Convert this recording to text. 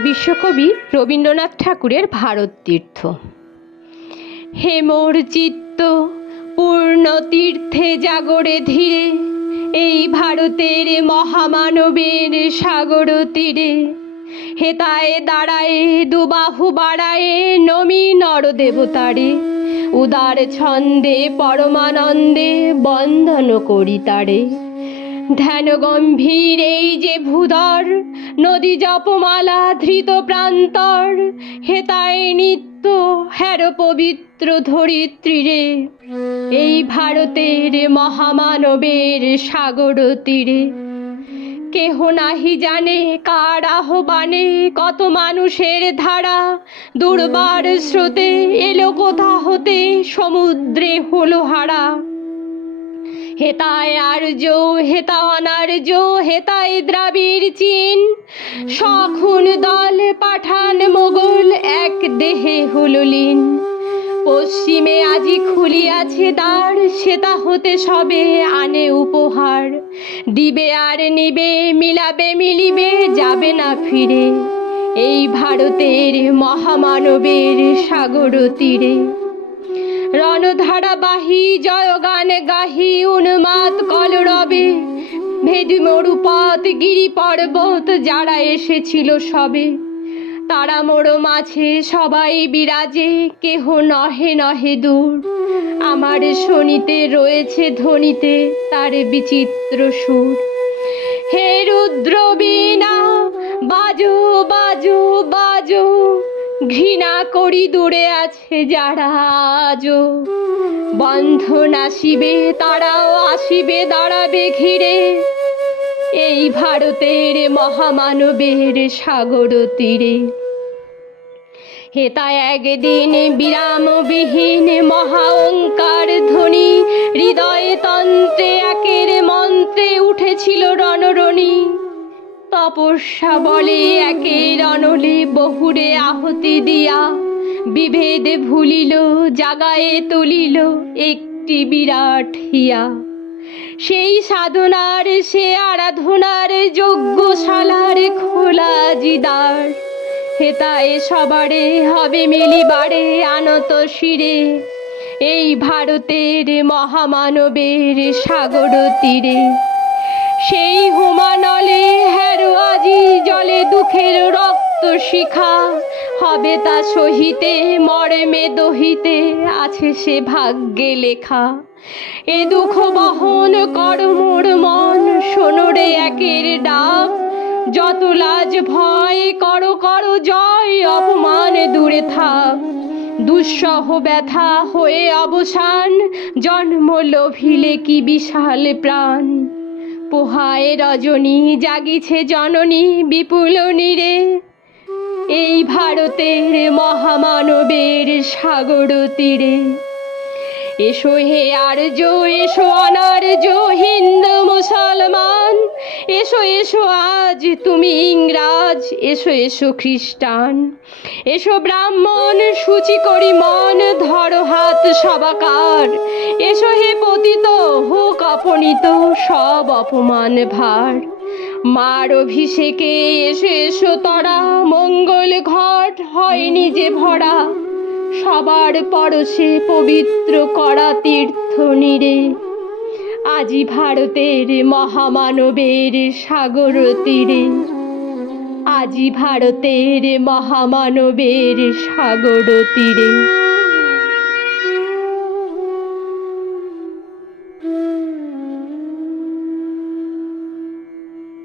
বিশ্বকবি রবীন্দ্রনাথ ঠাকুরের ভারত তীর্থ। হে মোর চিত্ত পূর্ণ তীর্থে জাগরে ধীরে, এই ভারতের মহামানবের সাগর তীরে। হেতায় দাঁড়ায়ে দুবাহু বাড়ায়ে নমি নর দেবতারে, উদার ছন্দে পরমানন্দে বন্দন করি তারে। ধ্যান গম্ভীর এই যে ভূধর, নদী জপমালা ধৃত প্রান্তর। হেতায় নিত্য হের পবিত্র ধরিত্রীরে, এই ভারতের মহামানবের সাগর তীরে। কেহ নাহি জানে কার আহ্বানে কত মানুষের ধারা, দুর্বার স্রোতে এলো কোথা হতে সমুদ্রে হলো হারা। হেতায় আর্য হেতা অনার্য, হেতায় দ্রাবিড় চীন, সখুন দল পাঠান মোগল এক দেহে হলো লীন। পশ্চিমে আজি খুলিয়াছে দ্বার, সেতা হতে সবে আনে উপহার। দিবে আর নিবে মিলাবে মিলিবে যাবে না ফিরে, এই ভারতের মহামানবের সাগর তীরে। রণধারা বাহি জয়গান গাহি উন্মাদ কলরবে, ভেদি মরুপথ গিরি পর্বত যারা এসেছিল সবে। তারা মোর মাঝে সবাই বিরাজে, কেহ নহে নহে দূর। আমার শোনিতে রয়েছে ধ্বনিতে তার বিচিত্র সুর। হে রুদ্র বীণা বাজো বাজো বাজো, ঘৃণা করি দূরে আছে যারা আজো। বন্ধন আসিবে তারাও আসিবে দাঁড়াবে ঘিরে, এই ভারতের মহামানবের সাগর তীরে। হেতা একদিন বিরামবিহীন মহা ওঙ্কার ধ্বনি, হৃদয়ে তন্ত্রে একের মন্ত্রে উঠেছিল রণরণী। তপস্যা বলে একের অনলে বহুরে আহতি দিয়া, বিভেদ ভুলিল জাগায়ে তুলিল একটি বিরাট হিয়া। সেই সাধনার সে আরাধনার যজ্ঞশালার খোলা জিদার। হেতায় সবারে হবে মিলিবারে আনত শিরে, এই ভারতের মহামানবের সাগর তীরে। সেই হুমানলে হেরো আজি জলে দুঃখের রক্ত শিখা, হবে তা সহিতে মর্মে দহিতে আছে সে ভাগ্যে লেখা। এ দুঃখ বহন কর মোর মন, শোনরে একের ডাক। যত লাজ ভয় করো করো জয়, অপমান দূরে থাক। দুঃসহ ব্যথা হয়ে অবসান, জন্ম লোভিলে কি বিশাল প্রাণ। পোহায় রজনী জাগিছে জননী বিপুল নীরে, এই ভারতের মহামানবের সাগর তীরে। এসো হে আর্য এসো অনার্য, হিন্দু মুসলমান, এসো এসো আজ তুমি ইংরাজ, এসো এসো খ্রিস্টান। এসো ব্রাহ্মণ শুচি করি মন, ধরো হাত সবাকার। এসো হে পতিত হোক অপনীত সব অপমান ভার। মার অভিষেকে এসো এসো তরা, মঙ্গল ঘট হয়নি যে ভরা। সবার পরশে পবিত্র করা তীর্থ নীরে, আজি ভারতের মহামানবের সাগর তীরে। আজি ভারতের মহামানবের সাগর তীরে।